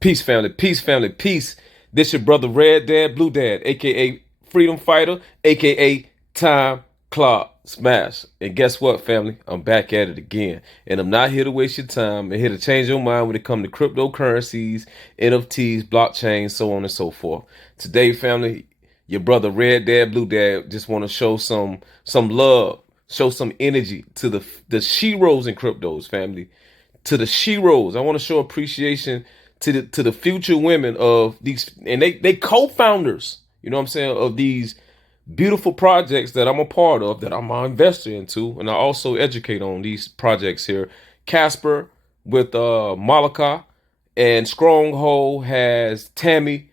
Peace, family. Peace, family. Peace. This your brother Red Dad, Blue Dad, aka Freedom Fighter, aka Time Clock Smash. And guess what, family? I'm back at it again. And I'm not here to waste your time. I'm here to change your mind when it comes to cryptocurrencies, NFTs, blockchain, so on and so forth. Today, family, your brother Red Dad, Blue Dad just want to show some love, show some energy to the shiros and cryptos, family. To the shiros, I want to show appreciation to the future women of these, and they co-founders, you know what I'm saying, of these beautiful projects that I'm a part of, that I'm an investor into, and I also educate on these projects here. Casper with Malika, and Stronghold has Tammy,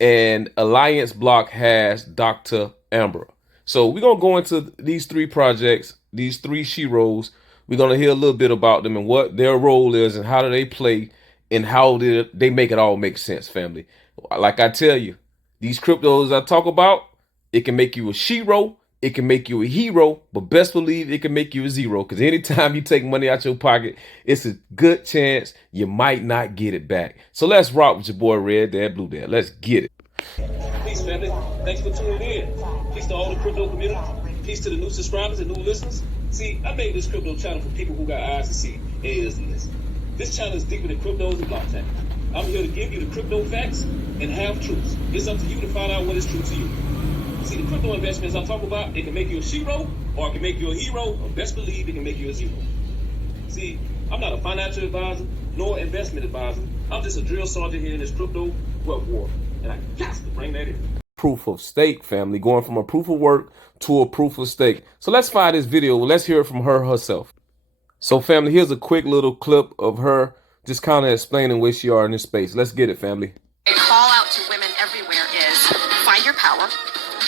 and Allianceblock has Dr. Amber. So we're gonna go into these three projects, these three shiros. We're gonna hear a little bit about them and what their role is and how do they play and how they make it all make sense, family. Like I tell you, these cryptos I talk about, it can make you a shiro, it can make you a hero, but best believe it can make you a zero. Because anytime you take money out your pocket, it's a good chance you might not get it back. So let's rock with your boy Red Dad, Blue Dad. Let's get it. Peace, family. Thanks for tuning in. Peace to all the crypto community. Peace to the new subscribers and new listeners. See, I made this crypto channel for people who got eyes to see and ears to listen. This channel is deeper than cryptos and blockchain. I'm here to give you the crypto facts and half truths. It's up to you to find out what is true to you. See, the crypto investments I talk about, it can make you a shiro, or it can make you a hero, or best believe it can make you a zero. See, I'm not a financial advisor, nor investment advisor. I'm just a drill sergeant here in this crypto wealth war, and I got to bring that in. Proof of stake, family, going from a proof of work to a proof of stake. So let's find this video. Let's hear it from her herself. So, family, here's a quick little clip of her just kind of explaining where she are in this space. Let's get it, family. A call out to women everywhere is find your power,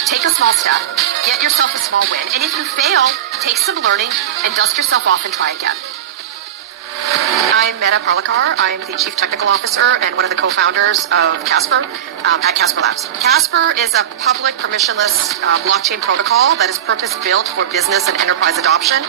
take a small step, get yourself a small win, and if you fail, take some learning and dust yourself off and try again. I'm Medha. I'm the Chief Technical Officer and one of the co-founders of Casper at Casper Labs. Casper is a public permissionless blockchain protocol that is purpose-built for business and enterprise adoption.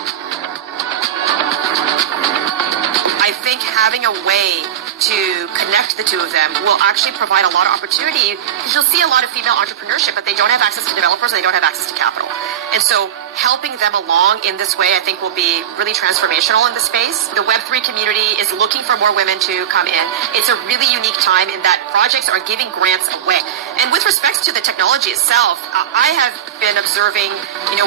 I think having a way to connect the two of them will actually provide a lot of opportunity, because you'll see a lot of female entrepreneurship, but they don't have access to developers and they don't have access to capital. And so helping them along in this way, I think, will be really transformational in the space. The Web3 community is looking for more women to come in. It's a really unique time in that projects are giving grants away. And with respects to the technology itself, I have been observing,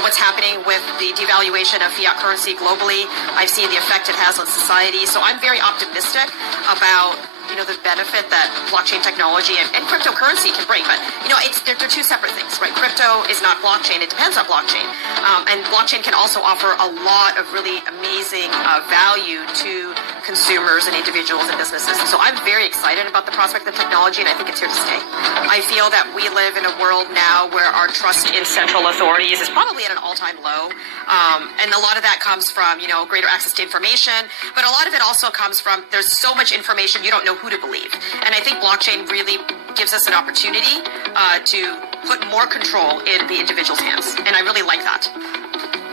what's happening with the devaluation of fiat currency globally. I've seen the effect it has on society. So I'm very optimistic about the benefit that blockchain technology and cryptocurrency can bring. But, they're two separate things, right? Crypto is not blockchain. It depends on blockchain. And blockchain can also offer a lot of really amazing value to consumers and individuals and businesses. And so I'm very excited about the prospect of technology, and I think it's here to stay. I feel that we live in a world now where our trust in central authorities is probably at an all-time low. And a lot of that comes from, greater access to information. But a lot of it also comes from there's so much information you don't know who to believe. And I think blockchain really gives us an opportunity to put more control in the individual's hands. And I really like that.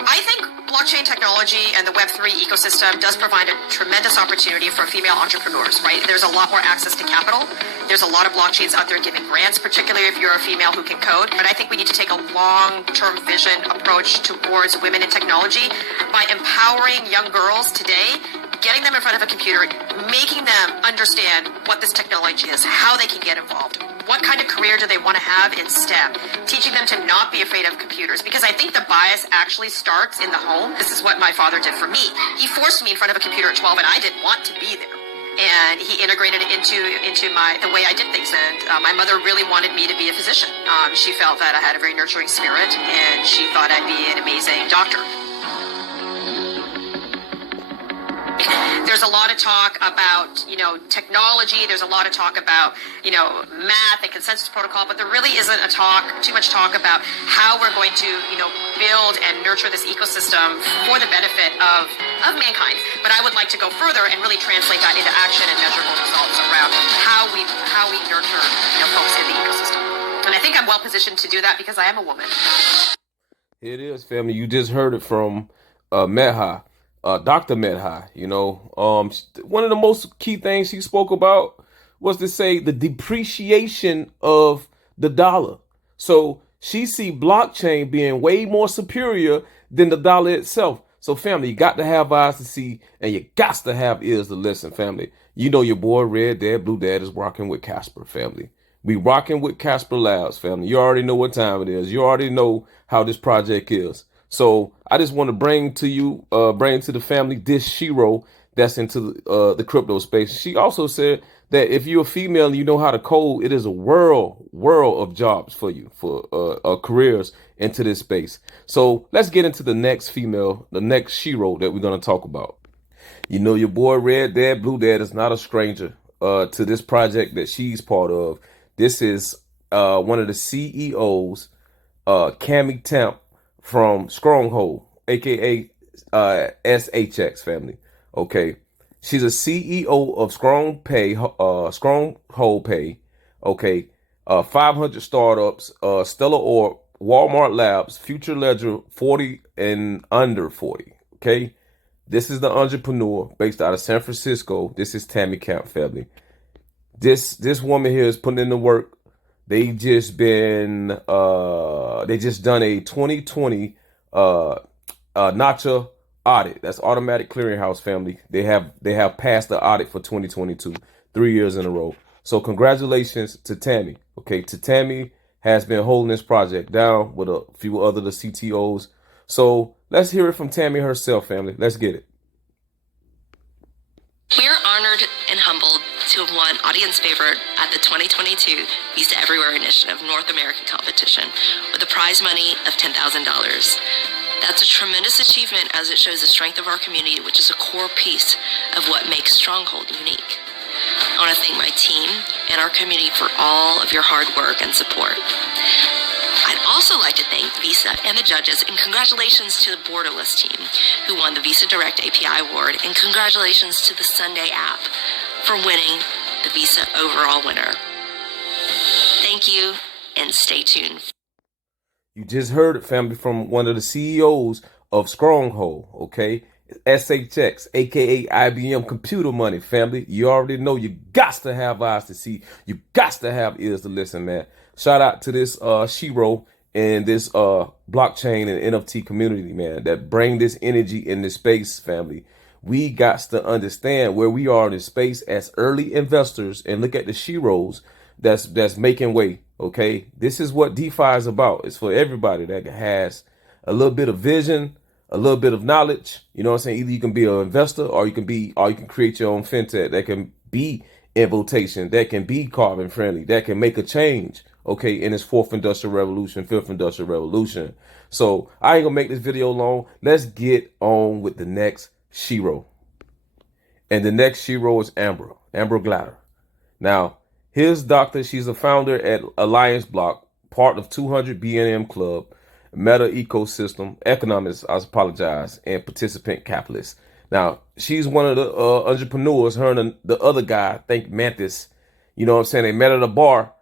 I think blockchain technology and the Web3 ecosystem does provide a tremendous opportunity for female entrepreneurs, right? There's a lot more access to capital. There's a lot of blockchains out there giving grants, particularly if you're a female who can code. But I think we need to take a long-term vision approach towards women in technology by empowering young girls today, getting them in front of a computer, making them understand what this technology is, how they can get involved, what kind of career do they want to have in STEM, teaching them to not be afraid of computers, because I think the bias actually starts in the home. This is what my father did for me. He forced me in front of a computer at 12, and I didn't want to be there. And he integrated it into the way I did things. And my mother really wanted me to be a physician. She felt that I had a very nurturing spirit, and she thought I'd be an amazing doctor. There's a lot of talk about, technology. There's a lot of talk about, math and consensus protocol, but there really isn't too much talk about how we're going to, build and nurture this ecosystem for the benefit of mankind. But I would like to go further and really translate that into action and measurable results around how we nurture, folks in the ecosystem. And I think I'm well positioned to do that because I am a woman. It is, family. You just heard it from Medha. Dr. Medha, one of the most key things she spoke about what's to say, the depreciation of the dollar. So she see blockchain being way more superior than the dollar itself. So family, you got to have eyes to see, and you got to have ears to listen, family. You know your boy Red Dad, Blue Dad is rocking with Casper, family. We rocking with Casper Labs, family. You already know what time it is. You already know how this project is. So I just want to bring to you, bring to the family this shiro that's into the crypto space. She also said that if you're a female and you know how to code, it is a world of jobs for you, for careers into this space. So let's get into the next female, the next shiro that we're going to talk about. You know your boy Red Dad, Blue Dad is not a stranger to this project that she's part of. This is one of the CEOs, Cammy Temp from Stronghold, aka SHX family. Okay, she's a CEO of Stronghold Pay. Okay, 500 startups, Stellar Orb, Walmart Labs, Future Ledger, 40 and under 40. Okay, this is the entrepreneur based out of San Francisco. This is Tammy Camp family. This woman here is putting in the work. They just done a 2020 Nacha audit. That's automatic clearinghouse family. They have passed the audit for 2022, 3 years in a row. So congratulations to Tammy. Okay, to Tammy has been holding this project down with a few other the CTOs. So let's hear it from Tammy herself, family. Let's get it. We are honored and humbled to have won audience favorite at the 2022 Visa Everywhere Initiative North American competition with a prize money of $10,000. That's a tremendous achievement as it shows the strength of our community, which is a core piece of what makes Stronghold unique. I want to thank my team and our community for all of your hard work and support. I'd also like to thank Visa and the judges, and congratulations to the Borderless team who won the Visa Direct API Award, and congratulations to the Sunday app for winning the Visa overall winner. Thank you, and stay tuned. You just heard it, family, from one of the CEOs of Stronghold, okay? SHX, aka IBM Computer Money, family. You already know you got to have eyes to see. You got to have ears to listen, man. Shout out to this shiro and this blockchain and NFT community, man, that bring this energy in this space, family. We got to understand where we are in this space as early investors and look at the shiros that's making way. Okay, this is what DeFi is about. It's for everybody that has a little bit of vision, a little bit of knowledge. You know what I'm saying? Either you can be an investor, or you can create your own fintech that can be invitation, that can be carbon friendly, that can make a change. Okay, in this fourth industrial revolution, fifth industrial revolution. So I ain't gonna make this video long. Let's get on with the next shiro. And the next shiro is Amber Glatter. Now, here's Doctor. She's a founder at Allianceblock, part of 200 BNM Club, Medha ecosystem, economists, I apologize, and participant capitalist. Now, she's one of the entrepreneurs, her and the other guy, I think Mantis, you know what I'm saying? They met at a bar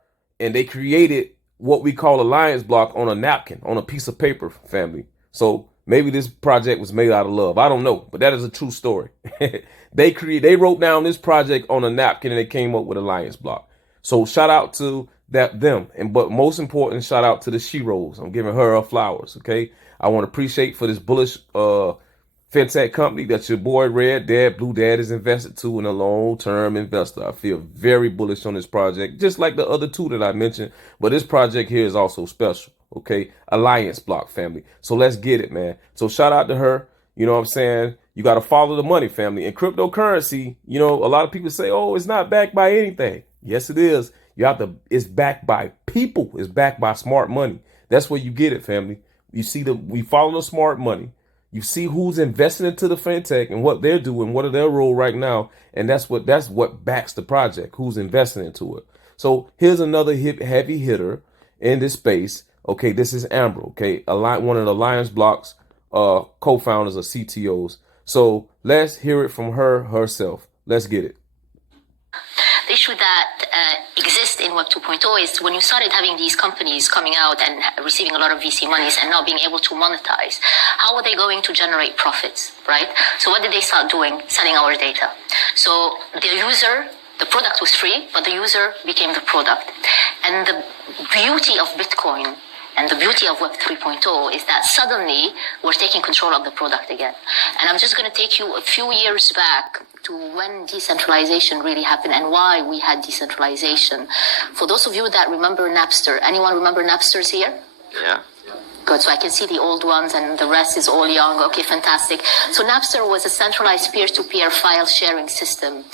and they created what we call Allianceblock on a napkin, on a piece of paper, family. So maybe this project was made out of love. I don't know, but that is a true story. They wrote down this project on a napkin and they came up with Allianceblock. So shout out to them. But most important, shout out to the shiros. I'm giving her flowers. Okay. I want to appreciate for this bullish fintech company that your boy Red Dad, Blue Dad is invested to, in a long-term investor. I feel very bullish on this project, just like the other two that I mentioned. But this project here is also special. Okay. Allianceblock family. So let's get it, man. So shout out to her. You know what I'm saying? You got to follow the money, family. In cryptocurrency, you know, a lot of people say, oh, it's not backed by anything. Yes, it is. You have to, it's backed by people. It's backed by smart money. That's where you get it, family. You see we follow the smart money. You see who's investing into the fintech and what they're doing, what are their role right now. And that's what backs the project, who's investing into it. So here's another heavy hitter in this space. Okay, this is Amber. Okay, one of the Allianceblock's co-founders or CTOs. So let's hear it from her herself. Let's get it. The issue that exists in Web 2.0 is when you started having these companies coming out and receiving a lot of VC monies and now being able to monetize, how are they going to generate profits, right? So what did they start doing? Selling our data. So the user The product was free, but the user became the product. And the beauty of Bitcoin and the beauty of Web 3.0 is that suddenly we're taking control of the product again. And I'm just going to take you a few years back to when decentralization really happened and why we had decentralization. For those of you that remember Napster, anyone remember Napsters here? Yeah. Good, so I can see the old ones and the rest is all young. Okay, fantastic. So Napster was a centralized peer-to-peer file sharing system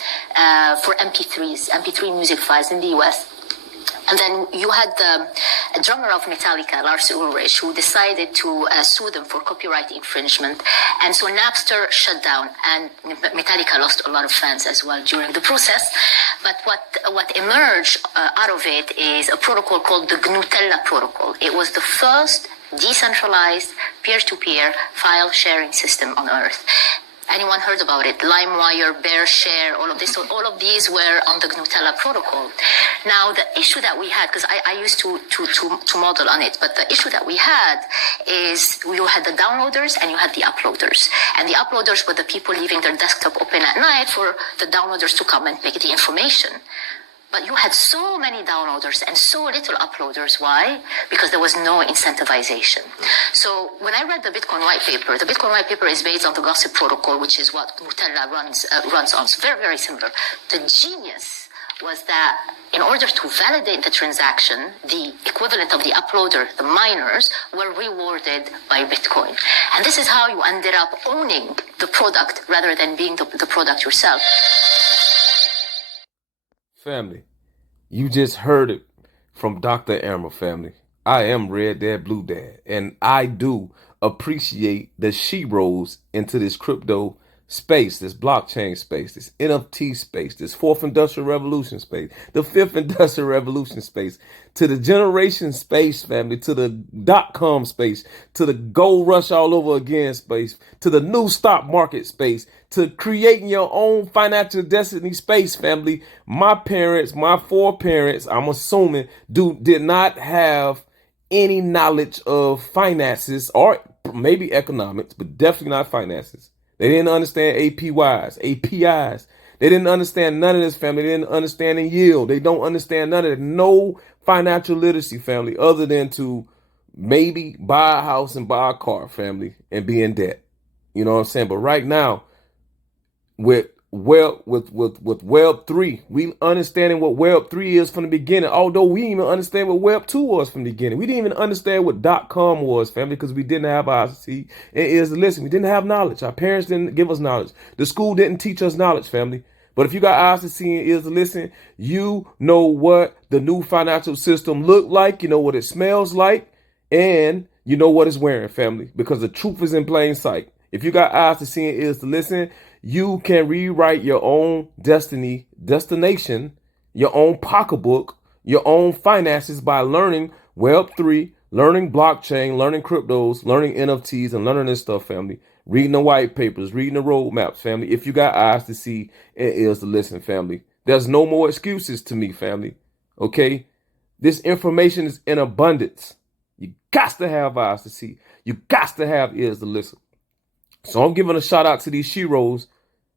for MP3s, MP3 music files in the US. And then you had the drummer of Metallica, Lars Ulrich, who decided to sue them for copyright infringement. And so Napster shut down, and Metallica lost a lot of fans as well during the process. But what emerged out of it is a protocol called the Gnutella protocol. It was the first decentralized peer-to-peer file sharing system on Earth. Anyone heard about it? LimeWire, BearShare, all of this. So all of these were on the Gnutella protocol. Now, the issue that we had, because I used to model on it, but the issue that we had is you had the downloaders and you had the uploaders. And the uploaders were the people leaving their desktop open at night for the downloaders to come and pick the information. But you had so many downloaders and so little uploaders. Why? Because there was no incentivization. So when I read the Bitcoin white paper is based on the gossip protocol, which is what Nutella runs on. So very, very similar. The genius was that in order to validate the transaction, the equivalent of the uploader, the miners, were rewarded by Bitcoin. And this is how you ended up owning the product rather than being the product yourself. Family, you just heard it from Dr. Amber, family. I am Red Dad, Blue Dad, and I do appreciate the shiros into this crypto space, this blockchain space, this NFT space, this fourth industrial revolution space, the fifth industrial revolution space, to the generation space, family, to the .com space, to the gold rush all over again space, to the new stock market space, to creating your own financial destiny space, family. My parents, my foreparents, I'm assuming, did not have any knowledge of finances or maybe economics, but definitely not finances. They didn't understand APYs, APIs. They didn't understand none of this, family. They didn't understand the yield. They don't understand none of it. No financial literacy, family, other than to maybe buy a house and buy a car, family, and be in debt. You know what I'm saying? But right now, with Web 3, we understanding what Web 3 is from the beginning, although we didn't even understand what Web 2 was from the beginning. We didn't even understand what .com was, family, because we didn't have ICT. It is, listen, we didn't have knowledge. Our parents didn't give us knowledge. The school didn't teach us knowledge, family. But if you got eyes to see and ears to listen, you know what the new financial system look like, you know what it smells like, and you know what it's wearing, family, because the truth is in plain sight. If you got eyes to see and ears to listen, you can rewrite your own destination, your own pocketbook, your own finances by learning Web 3, learning blockchain, learning cryptos, learning NFTs, and learning this stuff, family. Reading the white papers, reading the roadmaps, family. If you got eyes to see and ears to listen, family. There's no more excuses to me, family. Okay? This information is in abundance. You got to have eyes to see. You got to have ears to listen. So I'm giving a shout out to these shiros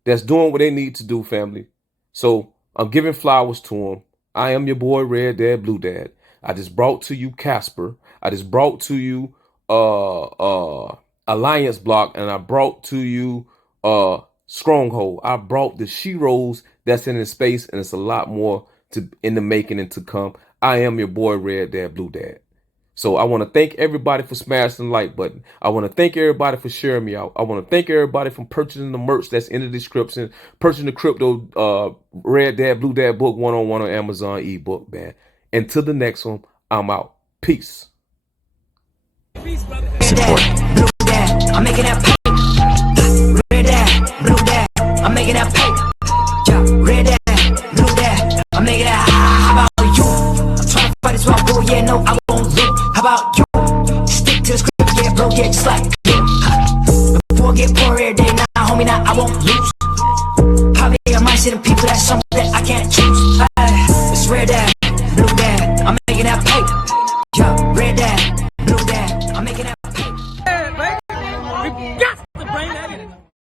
that's doing what they need to do, family. So I'm giving flowers to them. I am your boy, Red Dad, Blue Dad. I just brought to you Casper. I just brought to you Allianceblock, and I brought to you Stronghold. I brought the shiros that's in the space, and it's a lot more in the making and to come. I am your boy, Red Dad, Blue Dad. So I want to thank everybody for smashing the like button. I want to thank everybody for sharing me out. I want to thank everybody for purchasing the merch that's in the description, purchasing the crypto Red Dad, Blue Dad book 101 on Amazon ebook, man. Until the next one, I'm out. Peace. Support. Blue Dad, I'm making that paper. Red Dad, Blue Dad, I'm making that paper. Yeah, Red Dad, Blue Dad, I'm making that. How about you? I'm trying to fight this while bro, yeah, no, I won't lose. How about you? Stick to the script, yeah, bro, yeah, just like you. Before I get poor every day, now, homie, now I won't lose. Probably I might see the people, that's something that I can't choose.